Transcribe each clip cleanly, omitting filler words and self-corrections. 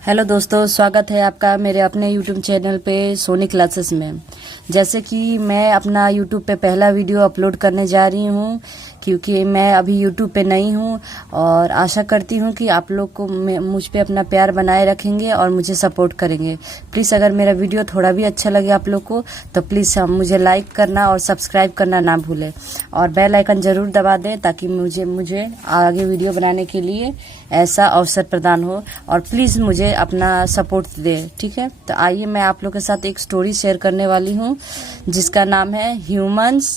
Hello दोस्तों, स्वागत है आपका मेरे अपने YouTube चैनल पे सोनी क्लासेस में। जैसे कि मैं अपना YouTube पे पहला वीडियो अपलोड करने जा रही हूँ, क्योंकि मैं अभी YouTube पे नई हूँ और आशा करती हूँ कि आप लोग को मुझ पे अपना प्यार बनाए रखेंगे और मुझे सपोर्ट करेंगे। प्लीज़ अगर मेरा वीडियो थोड़ा भी अच्छा लगे आप लोग को तो प्लीज़ मुझे लाइक करना और सब्सक्राइब करना ना भूलें और बेल आइकन ज़रूर दबा दें ताकि मुझे आगे वीडियो बनाने के लिए ऐसा अवसर प्रदान हो। और प्लीज़ मुझे अपना सपोर्ट दें, ठीक है। तो आइए मैं आप लोग के साथ एक स्टोरी शेयर करने वाली हूँ जिसका नाम है ह्यूमंस,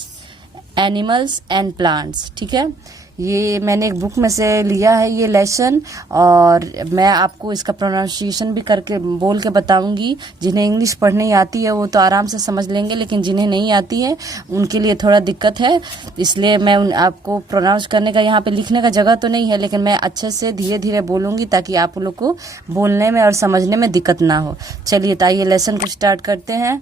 एनिमल्स एंड प्लांट्स, ठीक है। ये मैंने एक बुक में से लिया है ये लेसन, और मैं आपको इसका प्रोनाउंसिएशन भी करके बोल के बताऊंगी। जिन्हें इंग्लिश पढ़ने आती है वो तो आराम से समझ लेंगे, लेकिन जिन्हें नहीं आती है उनके लिए थोड़ा दिक्कत है, इसलिए मैं आपको प्रोनाउंस करने का, यहाँ पे लिखने का जगह तो नहीं है, लेकिन मैं अच्छे से धीरे धीरे बोलूंगी ताकि आप लोग को बोलने में और समझने में दिक्कत ना हो। चलिए तो आइए लेसन को स्टार्ट करते हैं।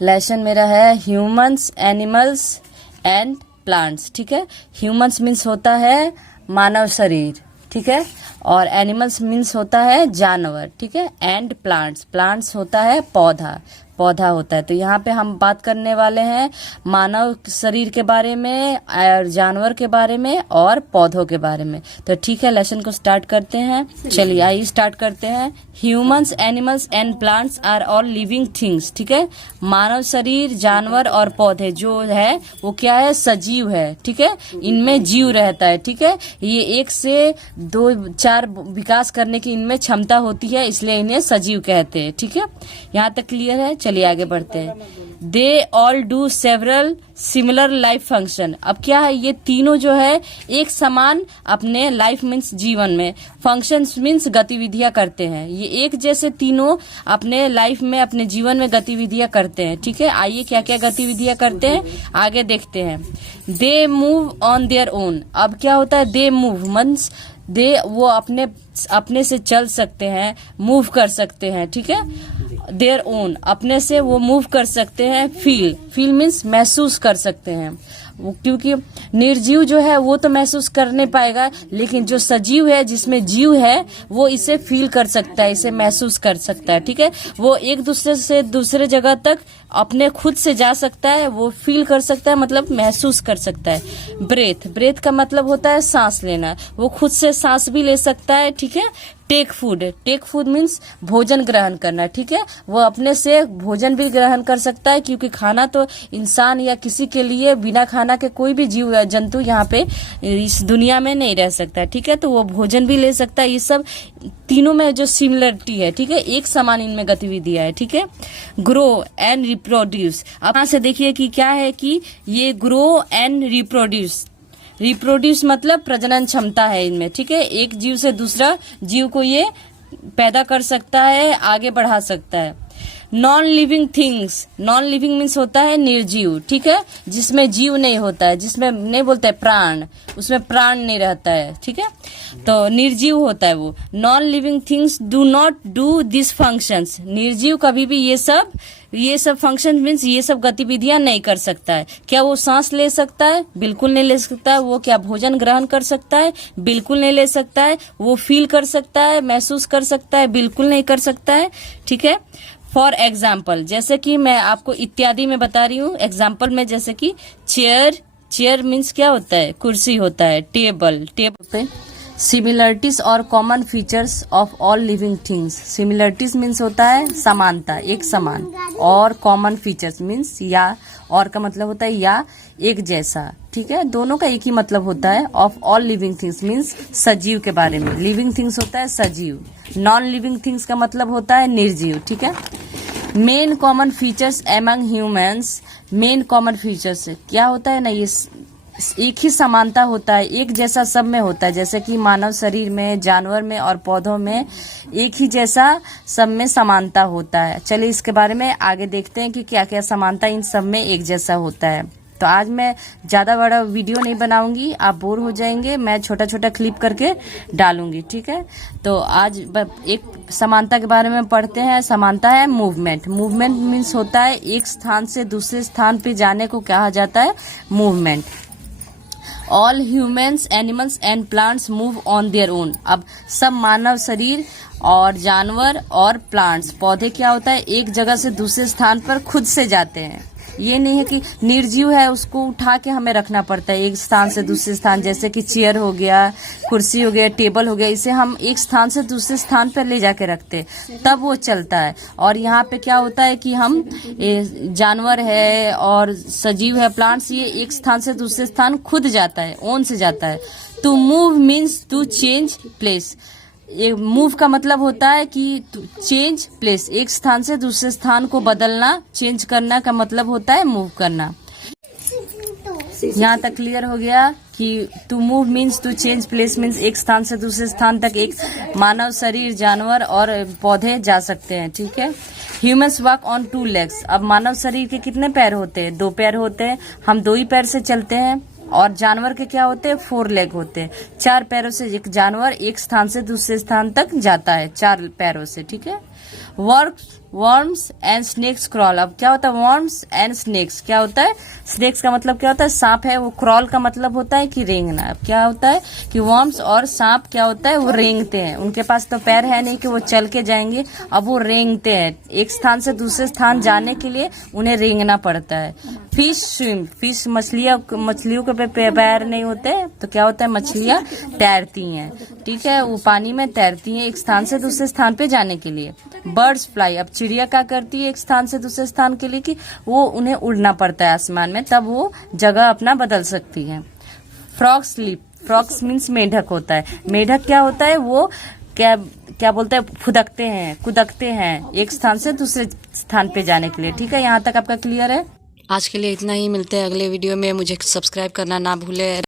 लेसन मेरा है ह्यूमंस, एनिमल्स एंड प्लांट्स, ठीक है। ह्यूमंस मीन्स होता है मानव शरीर, ठीक है, और एनिमल्स मीन्स होता है जानवर, ठीक है, एंड प्लांट्स, प्लांट्स होता है पौधा, पौधा होता है। तो यहाँ पे हम बात करने वाले हैं मानव शरीर के बारे में और जानवर के बारे में और पौधों के बारे में। तो ठीक है, लेसन को स्टार्ट करते हैं। चलिए आइए स्टार्ट करते हैं। Humans, animals and plants are all living things, ठीक है। मानव शरीर, जानवर और पौधे जो है वो क्या है, सजीव है, ठीक है। इनमें जीव रहता है, ठीक है। ये 1 से 2-4 विकास करने की इनमें क्षमता होती है, इसलिए इन्हें सजीव कहते हैं, ठीक है। यहाँ तक क्लियर है। चलिए आगे बढ़ते हैं। They all do several similar life function. अब क्या है, ये तीनों जो है एक समान अपने लाइफ मीन्स जीवन में, फंक्शंस मीन्स गतिविधियां करते हैं। ये एक जैसे तीनों अपने लाइफ में, अपने जीवन में गतिविधियां करते हैं, ठीक है। आइए क्या क्या गतिविधियां करते हैं आगे देखते हैं। They move on their own. अब क्या होता है, दे मूव मीन्स दे, वो अपने से चल सकते हैं, मूव कर सकते हैं, ठीक है। देयर ओन, अपने से वो मूव कर सकते हैं। फील मीन्स महसूस कर सकते हैं, क्योंकि निर्जीव जो है वो तो महसूस कर नहीं पाएगा, लेकिन जो सजीव है, जिसमें जीव है, वो इसे फील कर सकता है, इसे महसूस कर सकता है, ठीक है। वो एक दूसरे से दूसरे जगह तक अपने खुद से जा सकता है, वो फील कर सकता है, मतलब महसूस कर सकता है। ब्रेथ का मतलब होता है सांस लेना, वो खुद से सांस भी ले सकता है, ठीक है। टेक फूड मीन्स भोजन ग्रहण करना, ठीक है। वो अपने से भोजन भी ग्रहण कर सकता है, क्योंकि खाना तो इंसान या किसी के लिए, बिना खाना के कोई भी जीव या जंतु यहाँ पे इस दुनिया में नहीं रह सकता, ठीक है। तो वो भोजन भी ले सकता है। ये सब तीनों में जो सिमिलरिटी है, ठीक है, एक समान इनमें गतिविधियां है, ठीक है। Grow and reproduce. अब यहाँ से देखिए कि क्या है कि ये ग्रो एंड रिप्रोड्यूस मतलब प्रजनन क्षमता है इनमें, ठीक है। एक जीव से दूसरा जीव को ये पैदा कर सकता है, आगे बढ़ा सकता है। Non living things, non living means होता है निर्जीव, ठीक है, जिसमें जीव नहीं होता है, जिसमें नहीं बोलते है प्राण, उसमें प्राण नहीं रहता है, ठीक है, तो निर्जीव होता है वो। Non living things do not do this functions. निर्जीव कभी भी ये सब फंक्शन मीन्स ये सब गतिविधियां नहीं कर सकता है। क्या वो सांस ले सकता है? बिल्कुल नहीं ले सकता है। वो क्या भोजन ग्रहण कर सकता है? बिल्कुल नहीं ले सकता है। वो फील कर सकता है, महसूस कर सकता है? बिल्कुल नहीं कर सकता है, ठीक है। फॉर एग्जाम्पल, जैसे कि मैं आपको इत्यादि में बता रही हूँ, एग्जाम्पल में जैसे कि चेयर मीन्स क्या होता है, कुर्सी होता है। टेबल पे सिमिलरिटीज और common features of all living things. Similarities means होता है समानता, एक समान, और कॉमन फीचर्स मीन्स या, और का मतलब होता है या, एक जैसा, ठीक है। दोनों का एक ही मतलब होता है। Of all living things means सजीव के बारे में, लिविंग थिंग्स होता है सजीव, नॉन लिविंग थिंग्स का मतलब होता है निर्जीव, ठीक है। Main common features among humans. Main common features क्या होता है ना, ये एक ही समानता होता है, एक जैसा सब में होता है, जैसे कि मानव शरीर में, जानवर में और पौधों में एक ही जैसा सब में समानता होता है। चलिए इसके बारे में आगे देखते हैं कि क्या क्या समानता इन सब में एक जैसा होता है। तो आज मैं ज्यादा बड़ा वीडियो नहीं बनाऊंगी, आप बोर हो जाएंगे, मैं छोटा छोटा क्लिप करके डालूंगी, ठीक है। तो आज एक समानता के बारे में पढ़ते हैं। समानता है मूवमेंट। मूवमेंट मीन्स होता है एक स्थान से दूसरे स्थान पे जाने को कहा जाता है movement. All humans, animals and plants move on their own. अब सब मानव शरीर और जानवर और प्लांट्स, पौधे क्या होता है, एक जगह से दूसरे स्थान पर खुद से जाते हैं। ये नहीं है कि निर्जीव है उसको उठा के हमें रखना पड़ता है एक स्थान से दूसरे स्थान, जैसे कि चेयर हो गया, कुर्सी हो गया, टेबल हो गया, इसे हम एक स्थान से दूसरे स्थान पर ले जाके रखते तब वो चलता है। और यहाँ पे क्या होता है कि हम जानवर है और सजीव है, प्लांट्स, ये एक स्थान से दूसरे स्थान खुद जाता है, ओन से जाता है। To move means to change place. ये मूव का मतलब होता है कि चेंज प्लेस, एक स्थान से दूसरे स्थान को बदलना, चेंज करना का मतलब होता है मूव करना। यहाँ तक क्लियर हो गया कि to move means to change place means एक स्थान से दूसरे स्थान तक एक मानव शरीर, जानवर और पौधे जा सकते हैं। ठीक है। Humans walk on 2 legs। अब मानव शरीर के कितने पैर होते हैं? 2 पैर होते हैं, हम 2 ही पैर से चलते हैं। और जानवर के क्या होते हैं? 4 leg होते हैं। 4 पैरों से एक जानवर एक स्थान से दूसरे स्थान तक जाता है 4 पैरों से। ठीक है। Worms and snacks crawl. अब क्या होता है वर्म्स एंड स्नेक्स? क्या होता है? स्नेक्स का मतलब क्या होता है? सांप है। वो क्रॉल का मतलब होता है कि रेंगना। अब क्या होता है कि वर्म्स और सांप क्या होता है? वो रेंगते हैं। उनके पास तो पैर है नहीं कि वो चल के जाएंगे, अब वो रेंगते हैं। एक स्थान से दूसरे स्थान जाने के लिए उन्हें रेंगना पड़ता है। Fish swim. फिश मछलियों के पैर नहीं होते तो क्या होता है? मछलियां तैरती हैं। ठीक है, वो पानी में तैरती हैं एक स्थान से दूसरे स्थान पे जाने के लिए। Birds fly. अब चिड़िया क्या करती है एक स्थान से दूसरे स्थान के लिए कि वो उन्हें उड़ना पड़ता है आसमान में, तब वो जगह अपना बदल सकती है। Frog sleep. फ्रॉग्स मीन्स मेढक होता है। मेढक क्या होता है? वो क्या बोलते हैं? कुदकते हैं एक स्थान से दूसरे स्थान पे जाने के लिए। ठीक है, यहाँ तक आपका क्लियर है? आज के लिए इतना ही। मिलते हैं अगले वीडियो में। मुझे सब्सक्राइब करना ना भूले।